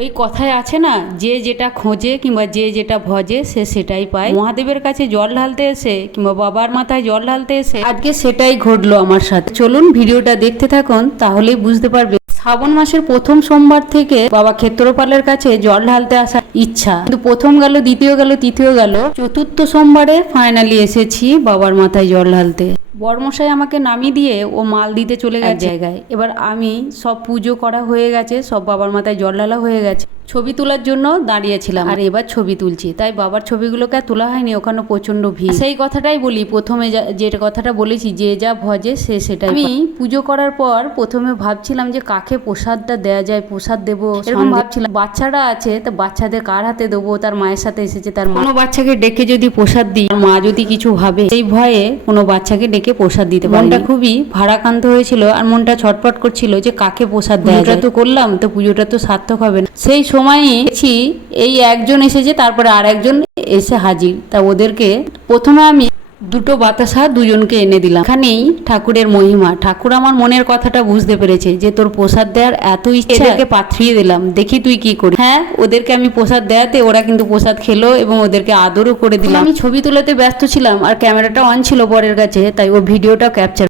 ওই কথায় আছে না, যে যেটা খোঁজে কিংবা যে যেটা ভজে সে সেটাই পায়। মহাদেবের কাছে জল ঢালতে এসে কিংবা বাবার মাথায় জল ঢালতে এসে আজকে সেটাই ঘটলো আমার সাথে। চলুন ভিডিওটা দেখতে থাকুন, তাহলেই বুঝতে পারবে। শ্রাবণ মাসের প্রথম সোমবার থেকে বাবা ক্ষেত্রপালের কাছে জল ঢালতে আসার ইচ্ছা, কিন্তু প্রথম গেল, দ্বিতীয় গেল, তৃতীয় গেল, চতুর্থ সোমবারে ফাইনালি এসেছি বাবার মাথায় জল ঢালতে। বর্মশাই আমাকে নামিয়ে দিয়ে ও মাল দিতে চলে গেছে জায়গায়। এবার আমি সব পুজো করা হয়ে গেছে, সব বাবার মাথায় জল ঢালা হয়ে গেছে, ছবি তোলার জন্য দাঁড়িয়েছিলাম। আর এবার ছবি তুলছি, তাই বাবার ছবিগুলোকে আর তোলা হয়নি, ওখানে প্রচন্ড ভিড়। সেই কথাটাই বলি প্রথমে, যে কথাটা বলেছি, যে যা ভজে সে সেটাই। আমি পুজো করার পর প্রথমে ভাবছিলাম যে কাকে প্রসাদটা দেওয়া যায়, প্রসাদ দেবো এরকম ভাবছিলাম। বাচ্চারা আছে, তো বাচ্চাদের কার হাতে দেবো, তার মায়ের সাথে এসেছে, তার কোনো বাচ্চাকে ডেকে যদি প্রসাদ দিই, মা যদি কিছু ভাবে, সেই ভয়ে কোনো বাচ্চাকে ডেকে প্রসাদ দিতে পারি। মনটা খুবই ভারাক্রান্ত হয়েছিল আর মনটা ছটফট করছিল যে কাকে প্রসাদ দেওয়া যায়। তো করলাম, তো পুজোটা তো সার্থক হবে না। সেই সময়ই দেখছি এই একজন এসেছে, তারপরে আর একজন এসে হাজির। তা ওদেরকে প্রথমে আমি দুটো বাতাসা দুজনকে এনে দিলাম। এখানেই ঠাকুরের মহিমা। ঠাকুর আমার মনের কথাটা বুঝতে পেরেছে যে তোর প্রসাদ দেওয়ার এত ইচ্ছা, এদেরকে পাঠিয়ে দিলাম, দেখি তুই কি করিস। হ্যাঁ, ওদেরকে আমি প্রসাদ দেওয়াতে ওরা কিন্তু প্রসাদ খেলো এবং ওদেরকে আদরও করে দিলাম। আমি ছবি তোলাতে ব্যস্ত ছিলাম আর ক্যামেরাটা অন ছিল বরের কাছে, তাই ও ভিডিওটা ক্যাপচার